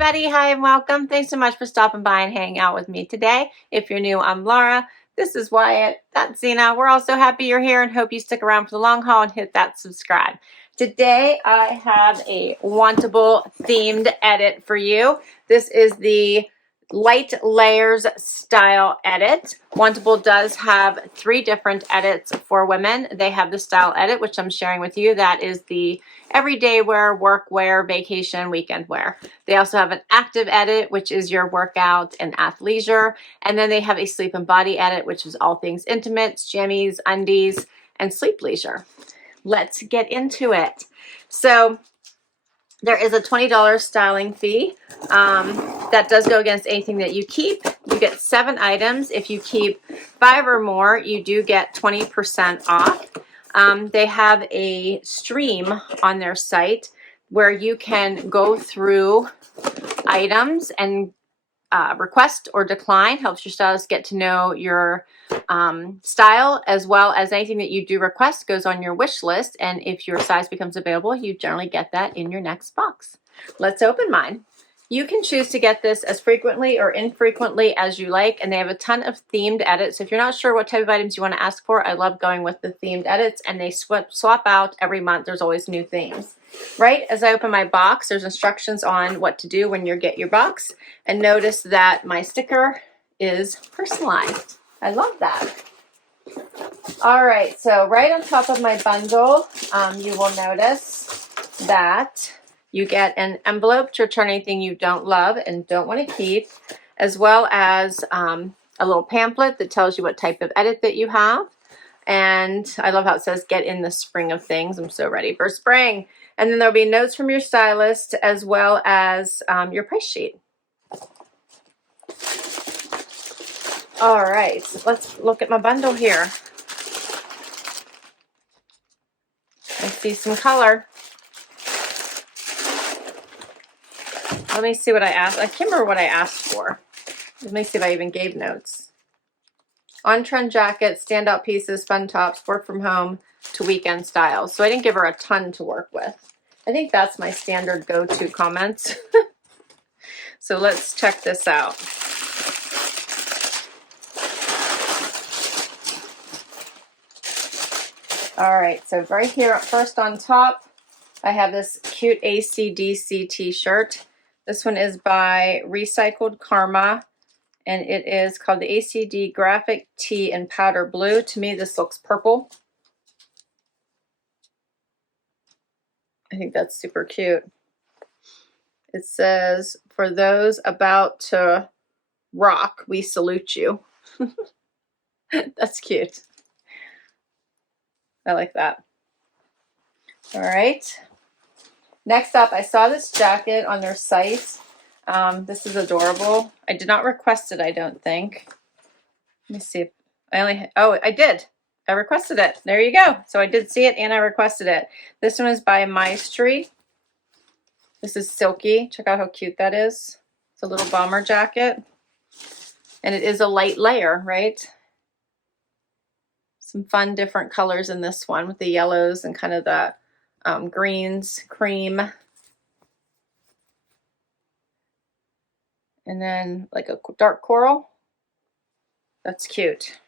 everybody. Hi and welcome. Thanks so much for stopping by and hanging out with me today. If you're new, I'm Laura. This is Wyatt. That's Zena. We're all so happy you're here and hope you stick around for the long haul and hit that subscribe. Today I have a Wantable themed edit for you. This is the light layers style edit. Wantable does have 3 different edits for women. They have the style edit, which I'm sharing with you. That is the everyday wear, work wear, vacation, weekend wear. They also have an active edit, which is your workout and athleisure. And then they have a sleep and body edit, which is all things intimates, jammies, undies, and sleep leisure. Let's get into it. So there is a $20 styling fee. That does go against anything that you keep. You get 7 items. If you keep 5 or more, you do get 20% off. They have a stream on their site where you can go through items and request or decline. Helps your stylist get to know your style, as well as anything that you do request goes on your wish list. And if your size becomes available, you generally get that in your next box. Let's open mine. You can choose to get this as frequently or infrequently as you like, and they have a ton of themed edits. So if you're not sure what type of items you want to ask for, I love going with the themed edits, and they swap out every month. There's always new themes. Right as I open my box, there's instructions on what to do when you get your box, and notice that my sticker is personalized. I love that. All right, so right on top of my bundle, you will notice that you get an envelope to return anything you don't love and don't want to keep, as well as a little pamphlet that tells you what type of edit that you have. And I love how it says, get in the spring of things. I'm so ready for spring. And then there'll be notes from your stylist, as well as your price sheet. All right, so let's look at my bundle here. I see some color. Let me see what I asked. I can't remember what I asked for. Let me see if I even gave notes. On-trend jackets, standout pieces, fun tops, work from home to weekend styles. So I didn't give her a ton to work with. I think that's my standard go-to comments. So let's check this out. All right, so right here, first on top, I have this cute AC/DC t-shirt. This one is by Recycled Karma, and it is called the ACD Graphic Tee in Powder Blue. To me, this looks purple. I think that's super cute. It says, for those about to rock, we salute you. That's cute. I like that. All right. Next up, I saw this jacket on their site. This is adorable. I did not request it, I don't think. Let me see if I did. I requested it. There you go. So I did see it and I requested it. This one is by Mystree. This is silky. Check out how cute that is. It's a little bomber jacket. And it is a light layer, right? Some fun different colors in this one with the yellows and kind of the greens, cream. And then like a dark coral. That's cute.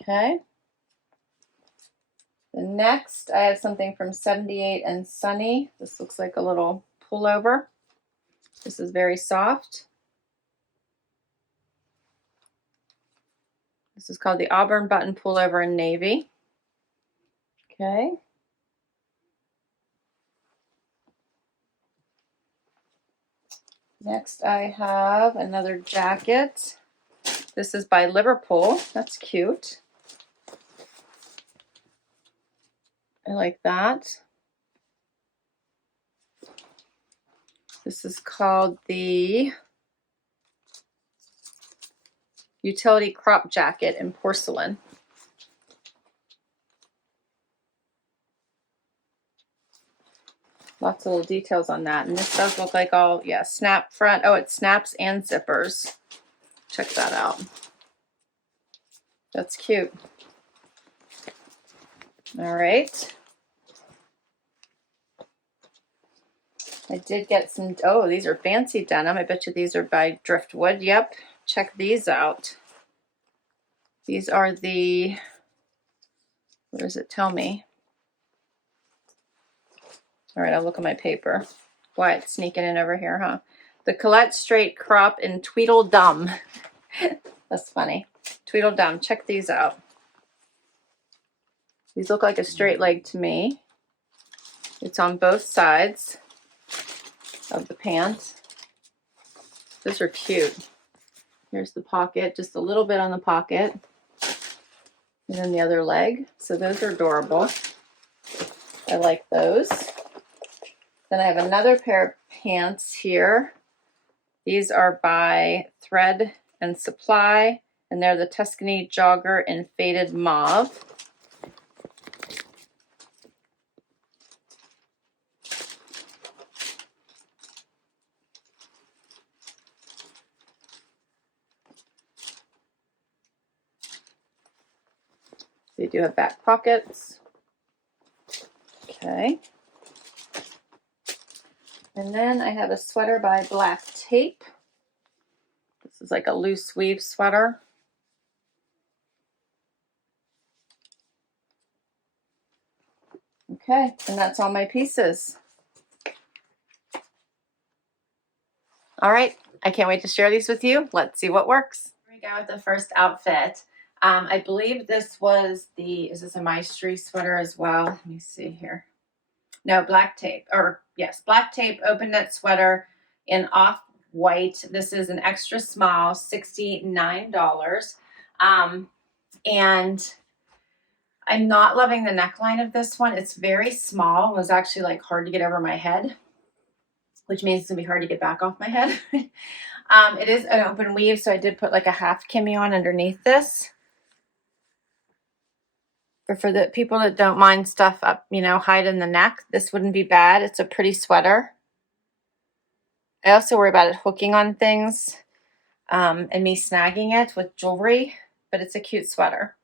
Okay. The next, I have something from 78 and Sunny. This looks like a little pullover. This is very soft. This is called the Auburn button pullover in navy. Okay. Next, I have another jacket. This is by Liverpool. That's cute. I like that. This is called the Utility Crop Jacket in porcelain. Lots of little details on that. And this does look like all, yeah, snap front. Oh, it snaps and zippers. Check that out. That's cute. All right. I did get some, oh, these are fancy denim. I bet you these are by Driftwood. Yep, check these out. These are the, what does it tell me? All right, I'll look at my paper. Why it's sneaking in over here, huh? The Colette Straight Crop in Tweedledum. That's funny. Tweedledum, check these out. These look like a straight leg to me. It's on both sides of the pants. Those are cute. Here's the pocket, just a little bit on the pocket. And then the other leg. So those are adorable. I like those. Then I have another pair of pants here. These are by Thread and Supply, and they're the Tuscany Jogger in Faded Mauve. They do have back pockets. Okay. And then I have a sweater by Black Tape. This is like a loose weave sweater. Okay, and that's all my pieces. All right, I can't wait to share these with you. Let's see what works. Here we go with the first outfit. I believe this was is this a Mystree sweater as well? Let me see here. No, Black Tape, or yes, Black Tape open knit sweater in off-white. This is an extra small, $69. And I'm not loving the neckline of this one. It's very small. It was actually like hard to get over my head, which means it's gonna be hard to get back off my head. It is an open weave, so I did put like a half cami on underneath this. But for the people that don't mind stuff up, you know, hide in the neck, this wouldn't be bad. It's a pretty sweater. I also worry about it hooking on things and me snagging it with jewelry, but it's a cute sweater.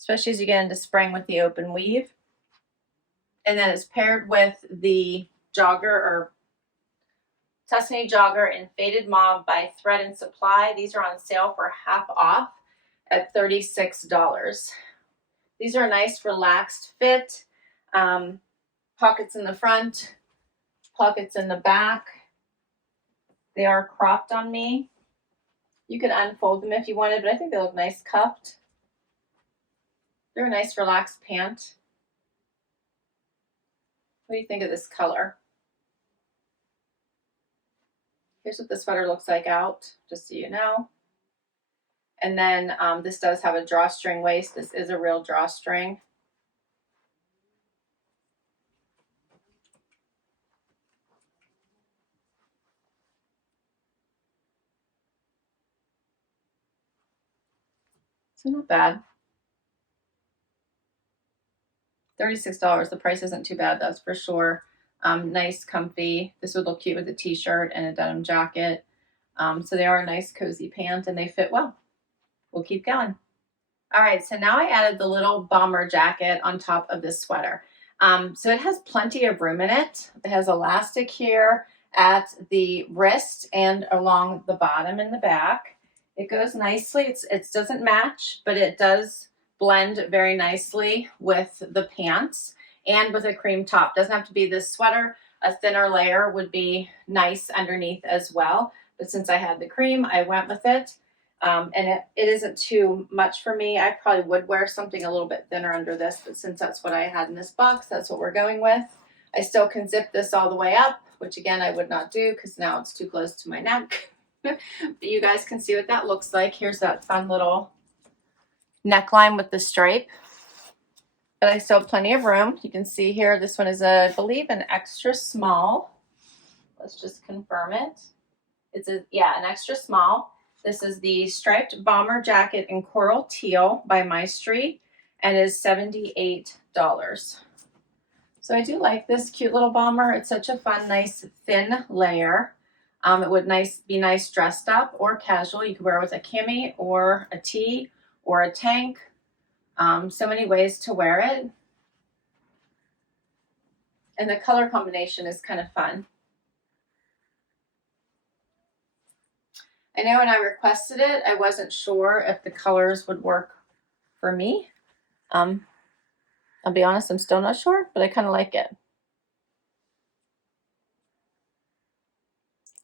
Especially as you get into spring with the open weave. And then it's paired with the Jogger or Tuscany Jogger in Faded Mauve by Thread and Supply. These are on sale for half off at $36. These are a nice relaxed fit. Pockets in the front, pockets in the back. They are cropped on me. You could unfold them if you wanted, but I think they look nice cuffed. They're a nice relaxed pant. What do you think of this color? Here's what the sweater looks like out, just so you know. And then this does have a drawstring waist. This is a real drawstring. So not bad. $36. The price isn't too bad, that's for sure. Nice, comfy. This would look cute with a t-shirt and a denim jacket. So they are a nice, cozy pant, and they fit well. We'll keep going. All right, so now I added the little bomber jacket on top of this sweater. So it has plenty of room in it. It has elastic here at the wrist and along the bottom and the back. It goes nicely. It doesn't match, but it does blend very nicely with the pants and with a cream top. Doesn't have to be this sweater. A thinner layer would be nice underneath as well. But since I had the cream, I went with it. And it isn't too much for me. I probably would wear something a little bit thinner under this, but since that's what I had in this box, that's what we're going with. I still can zip this all the way up, which again, I would not do because now it's too close to my neck. But you guys can see what that looks like. Here's that fun little neckline with the stripe. But I still have plenty of room. You can see here, this one is, I believe, an extra small. Let's just confirm it. It's an extra small. This is the striped bomber jacket in coral teal by Mystree and is $78. So I do like this cute little bomber. It's such a fun, nice, thin layer. It would be nice dressed up or casual. You could wear it with a cami or a tee or a tank. So many ways to wear it. And the color combination is kind of fun. I know when I requested it, I wasn't sure if the colors would work for me. I'll be honest, I'm still not sure, but I kind of like it.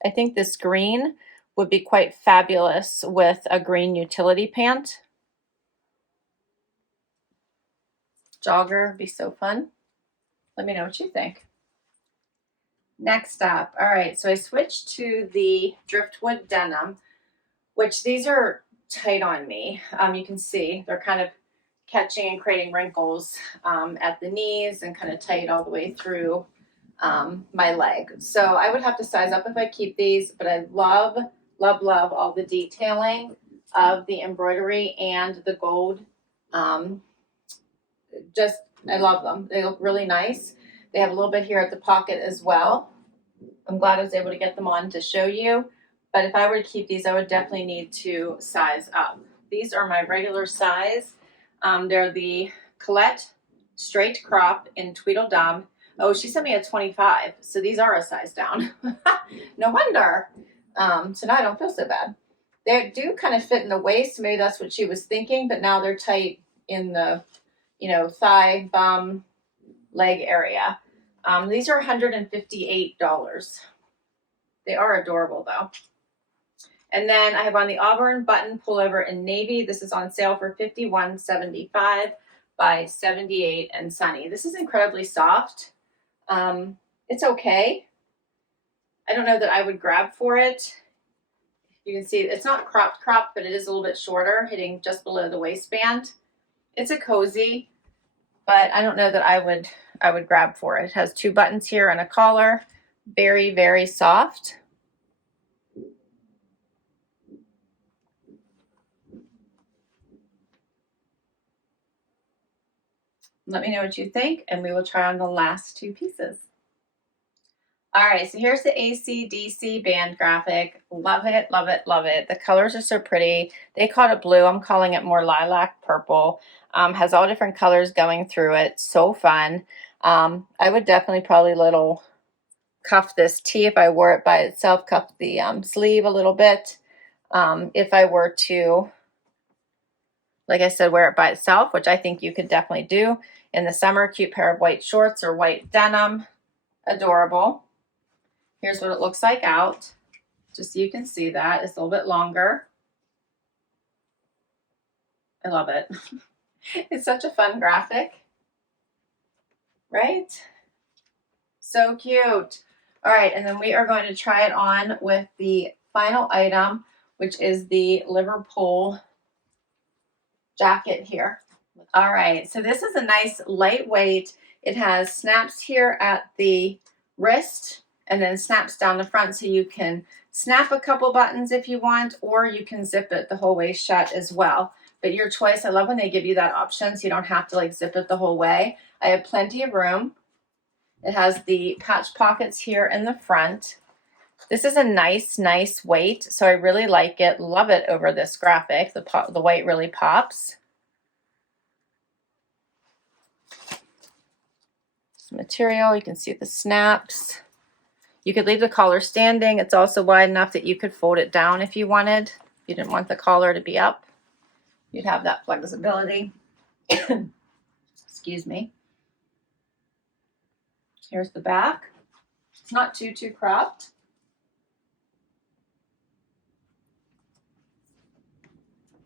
I think this green would be quite fabulous with a green utility pant. Jogger would be so fun. Let me know what you think. Next up, all right, so I switched to the Driftwood denim, which these are tight on me. You can see they're kind of catching and creating wrinkles at the knees and kind of tight all the way through my leg. So I would have to size up if I keep these, but I love, love, love all the detailing of the embroidery and the gold. I love them. They look really nice. They have a little bit here at the pocket as well. I'm glad I was able to get them on to show you. But if I were to keep these, I would definitely need to size up. These are my regular size. They're the Colette straight crop in Tweedledum. Oh, she sent me a 25, so these are a size down. No wonder. So now I don't feel so bad. They do kind of fit in the waist. Maybe that's what she was thinking, but now they're tight in the, thigh, bum, leg area. These are $158. They are adorable though. And then I have on the Auburn button pullover in navy. This is on sale for $51.75 by 78 and Sunny. This is incredibly soft. It's okay. I don't know that I would grab for it. You can see it's not cropped, but it is a little bit shorter, hitting just below the waistband. It's a cozy, but I don't know that I would grab for it. It has 2 buttons here and a collar. Very, very soft. Let me know what you think, and we will try on the last 2 pieces. All right, so here's the AC/DC band graphic. Love it, love it, love it. The colors are so pretty. They called it blue. I'm calling it more lilac purple. Has all different colors going through it. So fun. I would definitely probably little cuff this tee if I wore it by itself, cuff the sleeve a little bit. If I were to, like I said, wear it by itself, which I think you could definitely do. In the summer, cute pair of white shorts or white denim. Adorable. Here's what it looks like out. Just so you can see that. It's a little bit longer. I love it. It's such a fun graphic. Right? So cute. All right, and then we are going to try it on with the final item, which is the Liverpool jacket here. All right, so this is a nice lightweight. It has snaps here at the wrist and then snaps down the front, so you can snap a couple buttons if you want, or you can zip it the whole way shut as well. But your choice. I love when they give you that option so you don't have to like zip it the whole way. I have plenty of room. It has the patch pockets here in the front. This is a nice weight, so I really like it. Love it over this graphic. The white really pops. Material, you can see the snaps. You could leave the collar standing. It's also wide enough that you could fold it down if you wanted. If you didn't want the collar to be up, you'd have that flexibility. Excuse me. Here's the back. It's not too cropped.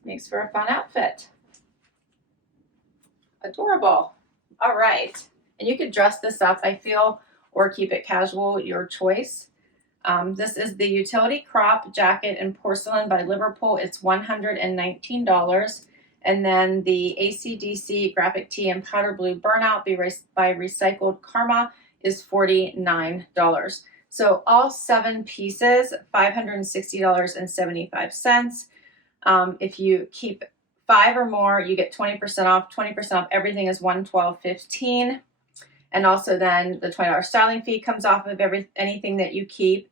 Makes for a fun outfit. Adorable. All right. And you could dress this up, I feel, or keep it casual, your choice. This is the utility crop jacket in porcelain by Liverpool. It's $119. And then the AC/DC graphic tee in powder blue Burnout by Recycled Karma is $49. So all 7 pieces, $560.75. If you keep 5 or more, you get 20% off. 20% off everything is $112.15. And also then the $20 styling fee comes off of anything that you keep.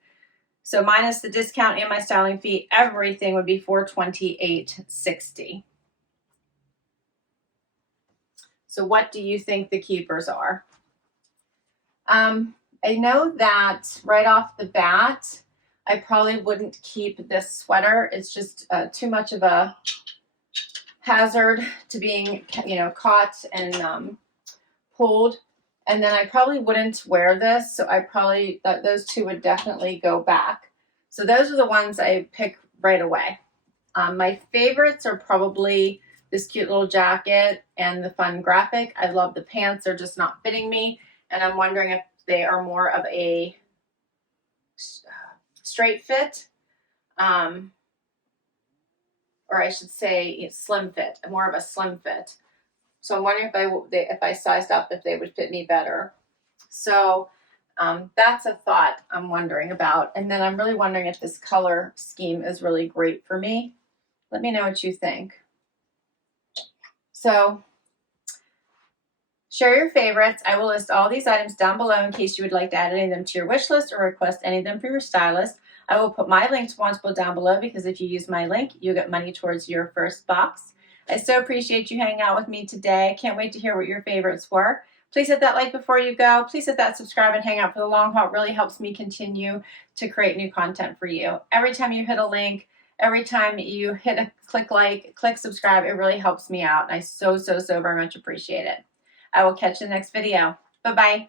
So minus the discount and my styling fee, everything would be $428.60. So what do you think the keepers are? I know that right off the bat, I probably wouldn't keep this sweater. It's just too much of a hazard to being, you know, caught and pulled. And then I probably wouldn't wear this. So I probably, those two would definitely go back. So those are the ones I pick right away. My favorites are probably this cute little jacket and the fun graphic. I love the pants. They're just not fitting me. And I'm wondering if they are more of a straight fit, or I should say slim fit, more of a slim fit. So I'm wondering if I sized up, if they would fit me better. So that's a thought I'm wondering about. And then I'm really wondering if this color scheme is really great for me. Let me know what you think. So share your favorites. I will list all these items down below in case you would like to add any of them to your wish list or request any of them from your stylist. I will put my link to Wantable down below because if you use my link, you'll get money towards your first box. I so appreciate you hanging out with me today. I can't wait to hear what your favorites were. Please hit that like before you go. Please hit that subscribe and hang out for the long haul. It really helps me continue to create new content for you. Every time you hit a link, every time you hit a click like, click subscribe, it really helps me out. And I so very much appreciate it. I will catch you in the next video. Bye-bye.